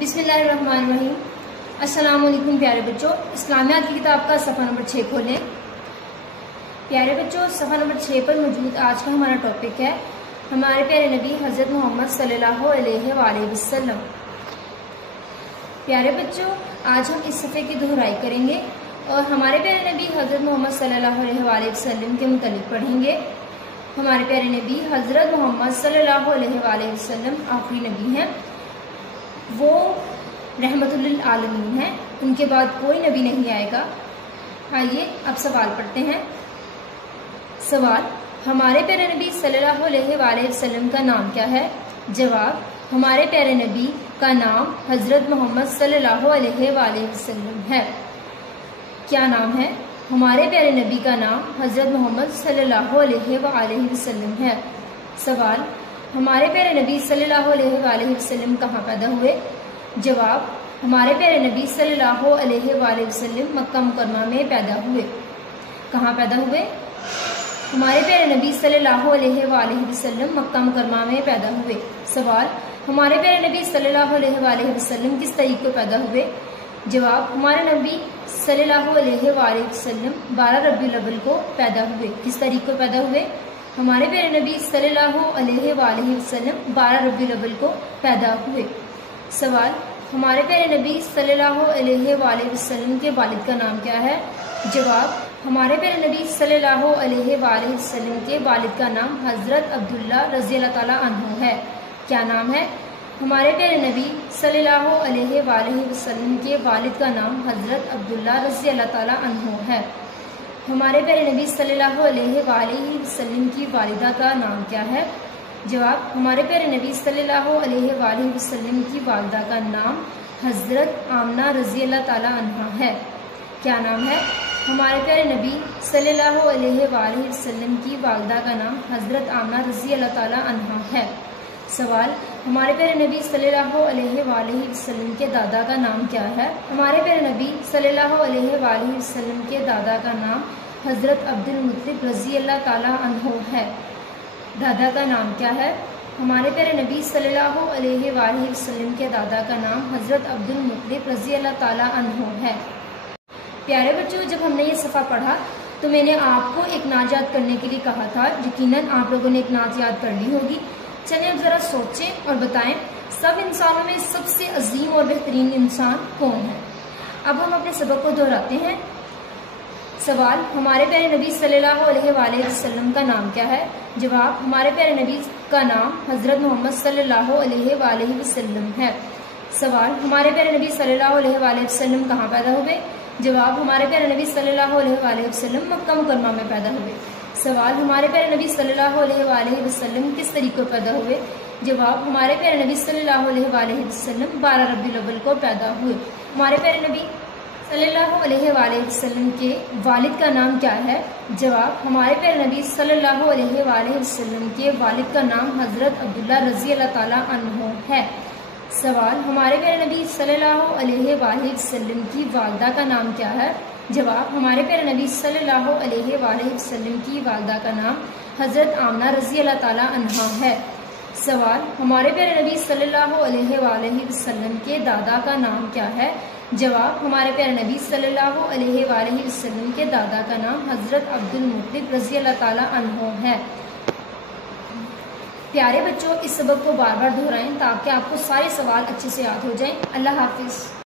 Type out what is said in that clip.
بسم اللہ الرحمن الرحیم۔ السلام علیکم پیارے بچوں، اسلامیات کی کتاب کا صفحہ نمبر 6 کھولیں۔ پیارے بچوں، صفحہ نمبر 6 پر موجود آج کا ہمارا ٹاپک ہے ہمارے پیارے نبی حضرت محمد صلی اللہ علیہ وآلہ وسلم۔ پیارے بچوں، آج ہم اس صفحے کی دہرائی کریں گے اور ہمارے پیارے نبی حضرت محمد صلی اللہ علیہ وآلہ وسلم کے متعلق پڑھیں گے۔ ہمارے پیارے نبی حضرت محمد صلی اللہ علیہ وآلہ وسلم آخری نبی ہیں، وہ رحمت للعالمین ہیں، ان کے بعد کوئی نبی نہیں آئے گا۔ آئیے اب سوال پڑھتے ہیں۔ سوال: ہمارے پیارے نبی صلی اللہ علیہ وآلہ وسلم کا نام کیا ہے؟ جواب: ہمارے پیارے نبی کا نام حضرت محمد صلی اللہ علیہ وآلہ وسلم ہے۔ کیا نام ہے؟ ہمارے پیارے نبی کا نام حضرت محمد صلی اللہ علیہ وآلہ وسلم ہے۔ سوال: ہمارے پیارے نبی صلی اللہ علیہ وآلہ وسلم کہاں پیدا ہوئے؟ جواب: ہمارے پیارے نبی صلی اللہ علیہ وآلہ وسلم مکہ مکرمہ میں پیدا ہوئے۔ کہاں پیدا ہوئے؟ ہمارے پیارے نبی صلی اللہ علیہ وآلہ وسلم مکہ مکرمہ میں پیدا ہوئے۔ سوال: ہمارے پیارے نبی صلی اللہ علیہ وآلہ وسلم کس تاریخ کو پیدا ہوئے؟ جواب: ہمارے نبی صلی اللہ علیہ وآلہ وسلم 12 ربیع الاول کو پیدا ہوئے۔ کس تاریخ کو پیدا ہوئے؟ ہمارے پیارے نبی صلی اللہ علیہ وآلہ وسلم 12 ربیع الاول کو پیدا ہوئے۔ سوال: ہمارے پیارے نبی صلی اللہ علیہ وآلہ وسلم کے والد کا نام کیا ہے؟ جواب: ہمارے پیارے نبی صلی اللہ علیہ وآلہ وسلم کے والد کا نام حضرت عبداللہ رضی اللہ تعالیٰ عنہ ہے۔ کیا نام ہے؟ ہمارے پیارے نبی صلی اللہ علیہ وآلہ وسلم کے والد کا نام حضرت عبداللہ رضی اللہ تعالیٰ عنہ ہے۔ ہمارے پیارے نبی صلی اللہ علیہ وآلہ وسلم کی والدہ کا نام کیا ہے؟ جواب: ہمارے پیارے نبی صلی اللہ علیہ وآلہ وسلم کی والدہ کا نام حضرت آمنہ رضی اللہ تعالیٰ عنہ ہے۔ کیا نام ہے؟ ہمارے پیارے نبی صلی اللہ علیہ وآلہ وسلم کی والدہ کا نام حضرت آمنہ رضی اللہ تعالیٰ عنہ ہے۔ سوال: ہمارے پیارے نبی صلی اللہ علیہ وآلہ وسلم کے دادا کا نام کیا ہے؟ ہمارے پیارے نبی صلی اللہ علیہ وآلہ وسلم کے دادا کا نام حضرت عبد المطلب رضی اللہ تعالیٰ عنہ ہے۔ دادا کا نام کیا ہے؟ ہمارے پیارے نبی صلی اللہ علیہ وآلہ وسلم کے دادا کا نام حضرت عبد المطلب رضی اللہ تعالیٰ عنہ ہے۔ پیارے بچوں، جب ہم نے یہ صفحہ پڑھا تو میں نے آپ کو ایک نعت یاد کرنے کے لیے کہا تھا۔ یقیناً آپ لوگوں نے ایک نعت یاد کر لی ہوگی۔ چلیں اب ذرا سوچیں اور بتائیں سب انسانوں میں سب سے عظیم اور بہترین انسان کون ہے؟ اب ہم اپنے سبق کو دہراتے ہیں۔ سوال: ہمارے پیارے نبی صلی اللہ علیہ وآلہ وسلم کا نام کیا ہے؟ جواب: ہمارے پیارے نبی کا نام حضرت محمد صلی اللہ علیہ وآلہ وسلم ہے۔ سوال: ہمارے پیارے نبی صلی اللہ علیہ وآلہ وسلم کہاں پیدا ہوئے؟ جواب: ہمارے پیارے نبی صلی اللہ علیہ وآلہ وسلم مکہ مکرمہ میں پیدا ہوئے۔ سوال: ہمارے پیارے نبی صلی اللہ علیہ وآلہ وسلم کس تاریخ کو پیدا ہوئے؟ جواب: ہمارے پیارے نبی صلی اللہ علیہ وآلہ وسلم 12 ربیع الاول کو پیدا ہوئے۔ ہمارے پیارے نبی صلی اللہ علیہ وآلہ وسلم کے والد کا نام کیا ہے؟ جواب: ہمارے پیارے نبی صلی اللہ علیہ وآلہ وسلم کے والد کا نام حضرت عبداللہ رضی اللہ تعالیٰ عنہ ہے۔ سوال: ہمارے پیارے نبی صلی اللہ علیہ وآلہ وسلم کی والدہ کا نام کیا ہے؟ جواب: ہمارے پیارے نبی صلی اللہ علیہ وآلہ وسلم کی والدہ کا نام حضرت آمنہ رضی اللہ تعالیٰ عنہ ہے۔ سوال: ہمارے پیارے نبی صلی اللہ علیہ وآلہ وسلم کے دادا کا نام کیا ہے؟ جواب: ہمارے پیارے نبی صلی اللہ علیہ وآلہ وسلم کے دادا کا نام حضرت عبد المطلب رضی اللہ تعالیٰ عنہ ہے۔ پیارے بچوں، اس سبق کو بار بار دہرائیں تاکہ آپ کو سارے سوال اچھے سے یاد ہو جائیں۔ اللہ حافظ۔